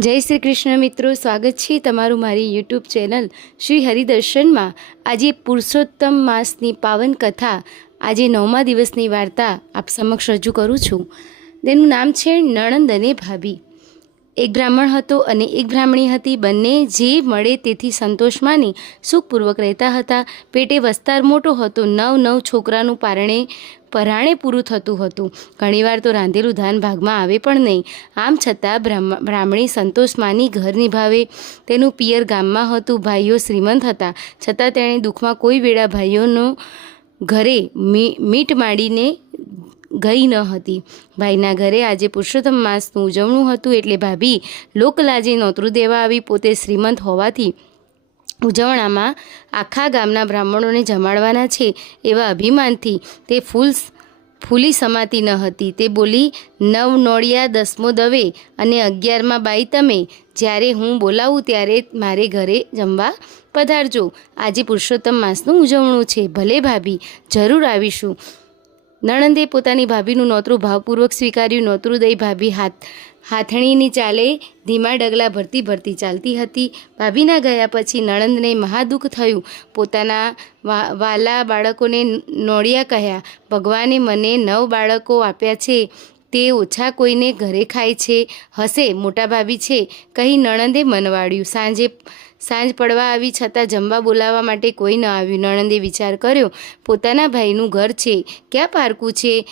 जय श्री कृष्ण मित्रों, स्वागत है तमारू मारी यूट्यूब चेनल श्री हरिदर्शन में। आज पुरुषोत्तम मासनी पावन कथा, आज 9मा दिवसनी वार्ता आप समक्ष रजू करूँ छूँ। तेनुं नाम है नणंद अने भाभी। एक ब्राह्मण हतो अने एक ब्राह्मणी हती। बंने जे मळे तेथी संतोष मानी सुखपूर्वक रहता हता। पेटे वस्तार मोटो हतो। 9 छोकरानुं पराणे पूरुं थतुं हतुं। घणीवार तो रांधेલું ધાન ભાગમાં આવે પણ નહીં। આમ છતાં બ્રાહ્મણી સંતોષ માની ઘર નિભાવે। તેનું પિયર ગામમાં હતું। ભાઈઓ શ્રીમંત હતા, છતાં તેણે દુઃખમાં કોઈ વેળા ભાઈઓનો ઘરે મીટ માંડીને ગઈ ન હતી। ભાઈના ઘરે આજે પુરુષોત્તમ માસનું ઉજવણું હતું, એટલે ભાભી લોકલાજે નોતરું દેવા આવી। પોતે શ્રીમંત હોવાથી ઉજવણામાં આખા ગામના બ્રાહ્મણોને જમાડવાના છે એવા અભિમાનથી તે ફૂલી સમાતી ન હતી। તે બોલી, 9 નોળિયા 10મો દવે અને 11માં બાઈ તમે। જ્યારે હું બોલાવું ત્યારે મારે ઘરે જમવા પધારજો। આજે પુરુષોત્તમ માસનું ઉજવણું છે। ભલે ભાભી, જરૂર આવીશું। નણંદે પોતાની ભાભીનું નોતરું ભાવપૂર્વક સ્વીકાર્યું। નોતરું દઈ ભાભી હાથણીની ચાલે ધીમા ડગલા ભરતી ચાલતી હતી। ભાભીના ગયા પછી નણંદને મહાદુઃખ થયું। પોતાના વાલા બાળકોને નોળિયા કહ્યા। ભગવાને મને 9 બાળકો આપ્યા છે, તે ઓછા કોઈને ઘરે ખાય છે, હશે મોટા ભાભી છે કહી નણંદે મનવાડ્યું। સાંજ પડવા આવી, છતાં જમવા બોલાવવા માટે કોઈ ન આવ્યું। નણંદે વિચાર કર્યો, પોતાના ભાઈનું ઘર છે, ક્યાં પારકું છે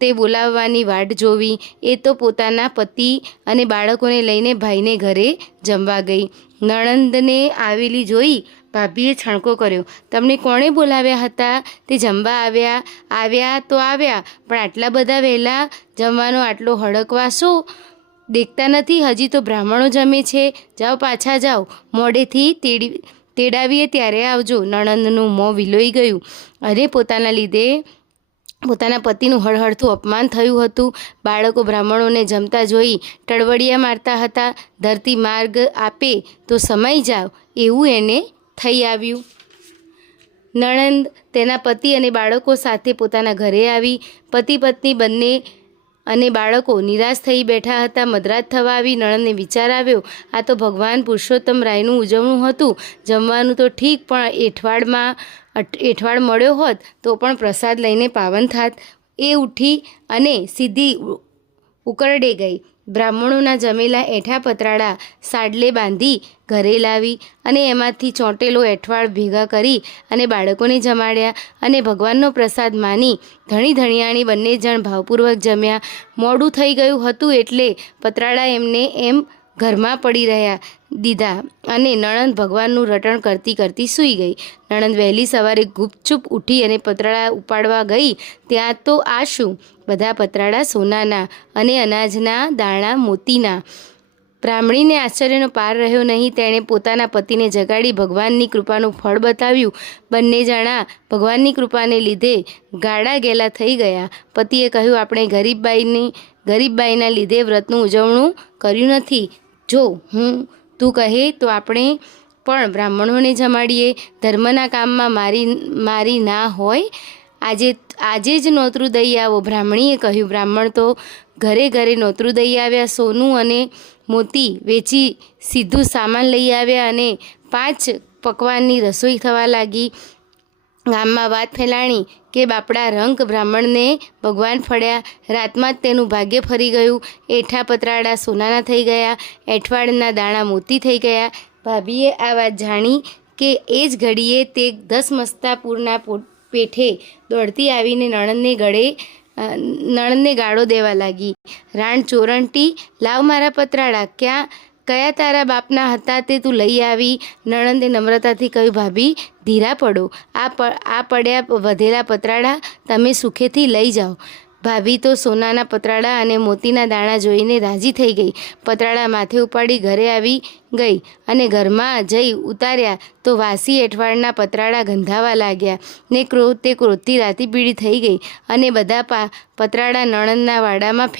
તે બોલાવવાની વાટ જોવી। એ તો પોતાના પતિ અને બાળકોને લઈને ભાઈને ઘરે જમવા ગઈ। નણંદને આવેલી જોઈ ભાભીએ છણકો કર્યો, તમને કોણે બોલાવ્યા હતા? તે જમવા આવ્યા તો આવ્યા, પણ આટલા બધા વહેલા જમવાનો આટલો હડકવાશો? દેખતા નથી હજી તો બ્રાહ્મણો જમે છે? જાઓ, પાછા જાઓ, મોડેથી તેડાવીએ ત્યારે આવજો। નણંદનું મોં વિલોઈ ગયું। અરે, પોતાના પતિનું હળહળતું અપમાન થયું હતું। બાળકો બ્રાહ્મણોને જમતા જોઈ ટળવડિયા મારતા હતા। ધરતી માર્ગ આપે તો સમાઈ જાવ, એવું એને થઈ આવ્યું। નણંદ તેના પતિ અને બાળકો સાથે પોતાના ઘરે આવી। પતિ પત્ની બંને અને બાળકો નિરાશ થઈ બેઠા હતા। મધરાત થવા આવી। નણંદને વિચાર આવ્યો, આ તો ભગવાન પુરુષોત્તમ રાયનું ઉજવણું હતું। જમવાનું તો ઠીક, પણ એઠવાડ મળ્યો હોત તો પણ પ્રસાદ લઈને પાવન થાત। એ ઉઠી અને સીધી ઉકરડે ગઈ। બ્રાહ્મણોના જમેલા એઠા પતરાળા સાડલે બાંધી ઘરે લાવી અને એમાંથી ચોંટેલો એઠવાડ ભેગા કરી અને બાળકોને જમાડ્યા અને ભગવાનનો પ્રસાદ માની ધણી ધણિયાણી બંને જણ ભાવપૂર્વક જમ્યા। મોડું થઈ ગયું હતું એટલે પતરાળા એમને એમ ઘરમાં પડી રહ્યા દીધા અને નણંદ ભગવાનનું રટણ કરતી સૂઈ ગઈ। નણંદ વહેલી સવારે ગુપચુપ ઉઠી અને પતરાળા ઉપાડવા ગઈ, ત્યાં તો આ શું? બધા પતરાળા સોનાના અને અનાજના દાણા મોતીના। બ્રાહ્મણીને આશ્ચર્યનો પાર રહ્યો નહીં। તેણે પોતાના પતિને જગાડી ભગવાનની કૃપાનું ફળ બતાવ્યું। બંને જણા ભગવાનની કૃપાને લીધે ગાડા ગેલા થઈ ગયા। પતિએ કહ્યું, આપણે ગરીબ બાઈના લીધે વ્રતનું ઉજવણું કર્યું નથી। જો તું કહે તો આપણે પણ બ્રાહ્મણોને જમાડીએ। ધર્મના કામમાં મારી ના હોય। આજે જ નોતરું દઈ આવો, બ્રાહ્મણીએ કહ્યું। બ્રાહ્મણ તો ઘરે નોતરું દઈ આવ્યા। સોનું અને મોતી વેચી સીધું સામાન લઈ આવ્યા અને 5 પકવાનની રસોઈ થવા લાગી। ગામમાં વાત ફેલાણી કે બાપડા રંક બ્રાહ્મણને ભગવાન ફળ્યા। રાતમાં જ તેનું ભાગ્ય ફરી ગયું। એઠા પતરાળા સોનાના થઈ ગયા, એઠવાડના દાણા મોતી થઈ ગયા। ભાભીએ આ વાત જાણી કે એ જ ઘડીએ તે 10 મસ્તાપુરના પેઠે દોડતી આવીને નણંદને ગાળો દેવા લાગી। રાણ ચોરંટી, લાવ મારા પતરાળા, કયા તારા બાપના હતા તે તું લઈ આવી? નણંદે નમ્રતાથી કહ્યું, ભાભી ધીરા પડો, આ પડ્યા વધેલા પતરાળા તમે સુખેથી લઈ જાઓ। ભાભી તો સોનાના પતરાળા અને મોતીના દાણા જોઈને રાજી થઈ ગઈ। પતરાળા માથે ઉપાડી ઘરે આવી ગઈ અને ઘરમાં જઈ ઉતાર્યા તો વાસી એઠવાડના પતરાળા ગંધાવા लाग्યા ને ક્રોધથી રાતી પીળી થઈ ગઈ અને બધા પતરાળા નણંદના વાડામાં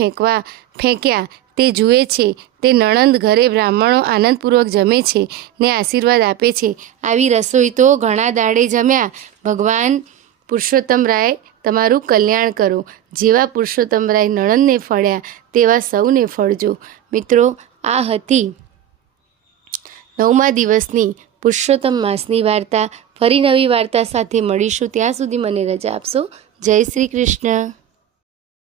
ફેંક્યા। તે જુએ છે તે નણંદ ઘરે બ્રાહ્મણો આનંદપૂર્વક જમે છે ને આશીર્વાદ આપે છે। આવી રસોઈ તો ઘણા દાડે જમ્યા। ભગવાન પુરુષોત્તમ રાય તમારું કલ્યાણ કરો। જેવા પુરુષોત્તમ રાય નણંદને ફળ્યા તેવા સૌને ફળજો। મિત્રો, આ હતી 9મા દિવસની પુરુષોત્તમ માસની વાર્તા. ફરી નવી વાર્તા સાથે મળીશું. ત્યાં સુધી મને રજા આપશો. જય શ્રી કૃષ્ણ.